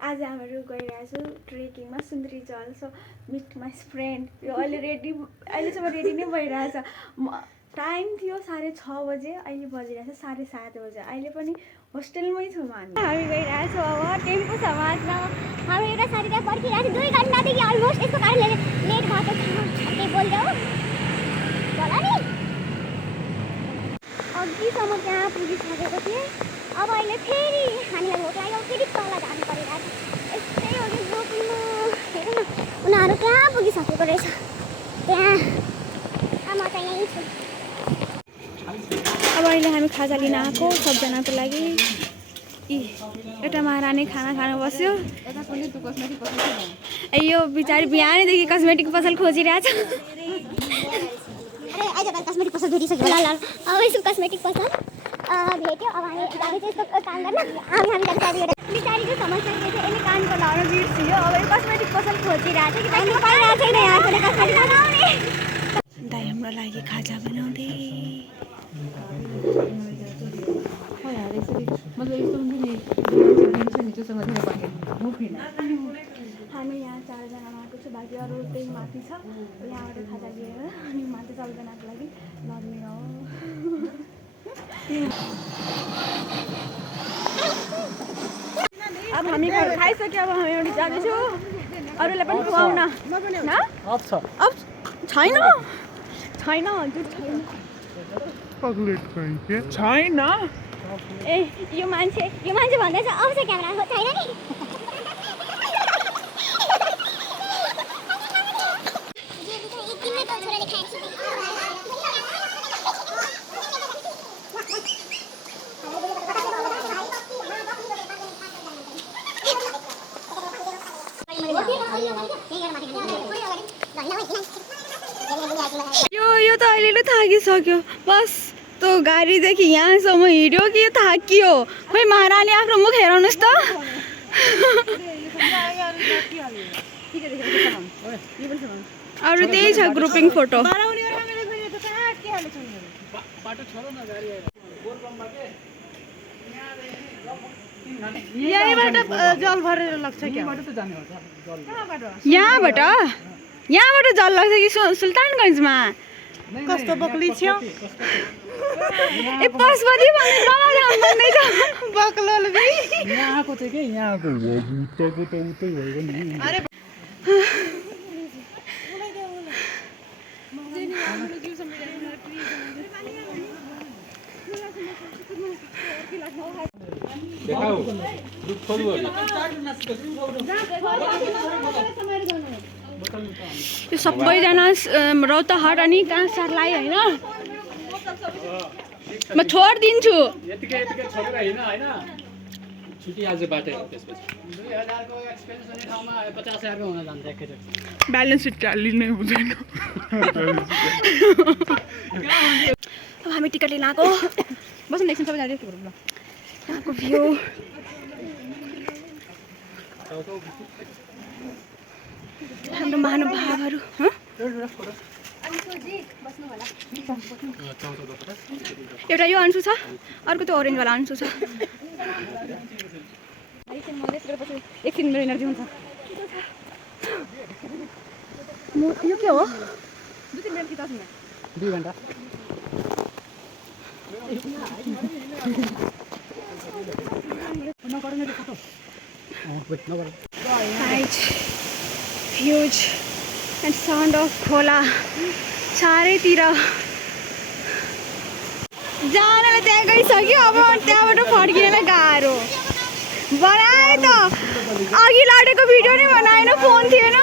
आज हामीहरू गइरहेछौँ ट्रेकिङमा Sundarijal. So meet my friend. यो अहिलेसम्म रेडी नै भइरहेछ। टाइम थियो 6:30 बजे, अहिले बजिरहेछ 7:30 बजे। अहिले पनि होस्टेलमै छौँ हामी गइरहेछौँ अब टेम्पो समाजमा। हामी एउटा साथीलाई पर्खिरहेको 2 घन्टादेखि अलमोस्ट। यसको कारणले लेट भएको छ। के बोल्दै हो होला नि। अघिसम्म त्यहाँ पुगिसकेको थिएँ। अब अहिले फेरि हामीलाई भोक लाग्यो, फेरि तल जानु परिरहेछ। यस्तै हो कि रोक्नु। हेर्नु न, उनीहरू त्यहाँ पुगिसकेको रहेछ। त्यहाँ म त यहीँ छु। अब अहिले हामी खाजा लिन आएको सबजनाको लागि। एउटा महारानी खाना खानु बस्यो। यो बिचारी बिहानैदेखि कस्मेटिक पसल खोजिरहेछ। आज त कस्मेटिक पसल भेटिसक्यो। ल अब यसको कस्मेटिक पसल भेट्यो। अब हामी चाहिँ यस्तो काम गर्न हामी बिचारीको समस्या के छ, यसले कानको लाउन बिर्सियो। अब यो कस्मेटिक पसल खोजिरहेछ कि पाइरहेको छैन यहाँ कुनै कस्मेटिक बनाउने। दाइ हाम्रो लागि खाजा बनाउँदै। हामी यहाँ 4 जना आएको छु, बाँकी अरू त्यही माथि छ। यहाँबाट खाजा लिएर अनि माथि सबजनाको लागि लग्ने हो। अब हामी खाइसक्यो। अब हामी एउटा जाँदैछु, अरूलाई पनि खुवाउन। अब छैन हजुर छैन। ए यो मान्छे भन्दैछ आउँछ क्यामेरा छैन नि। यो त अहिले नै थाकिसक्यो। बस त्यो गाडीदेखि यहाँसम्म हिँड्यो कि यो थाकियो। खोइ महारानी आफ्नो मुख हेराउनुहोस् त। अरू त्यही छ ग्रुपिङ फोटो। यहाँबाट जल भरेर लाग्छ क्या? यहाँबाट जल लाग्छ कि सुल्तानगञ्जमा? कस्तो बक्ली छ? ए पशुपति भन्दैछ। बक्लोल बि यहाँको चाहिँ के यहाँको हो भित्रको त उतै भएको नि। अरे देखाऊ दुख खोल्नु यो सबैजना रौतहट अनि कहाँ सर्लाई होइन। म छोडिदिन्छु। यतिकै छोडेर हिँड हैन। छुट्टी आज बाटे त्यसपछि 2000 को एक्सपेन्स हुने ठाउँमा 50,000 को हुन जान्छ एकैचोटि। ब्यालेन्स सिट चालिनै हुँदैन। अब हामी टिकट लिन आएको। बस्नु एकछिन सबैजना रेस्ट गरौँ ल। यहाँको भ्यू हाम्रो महानुभावहरू। एउटा यो अन्सु छ, अर्को त्यो ओरेन्जवाला अन्सु छ। एकछिन मेरो इनर्जी हुन्छ। यो के हो? 2-3 मिनट कि 10 मिनट? 2 घण्टा। Sight, views and sound of खोला चारैतिर। जानलाई त्यहाँ गइसक्यो। अब त्यहाँबाट फर्किनलाई गाह्रो बनाए त। अघि लाटेको भिडियो नै बनाएन, फोन थिएन।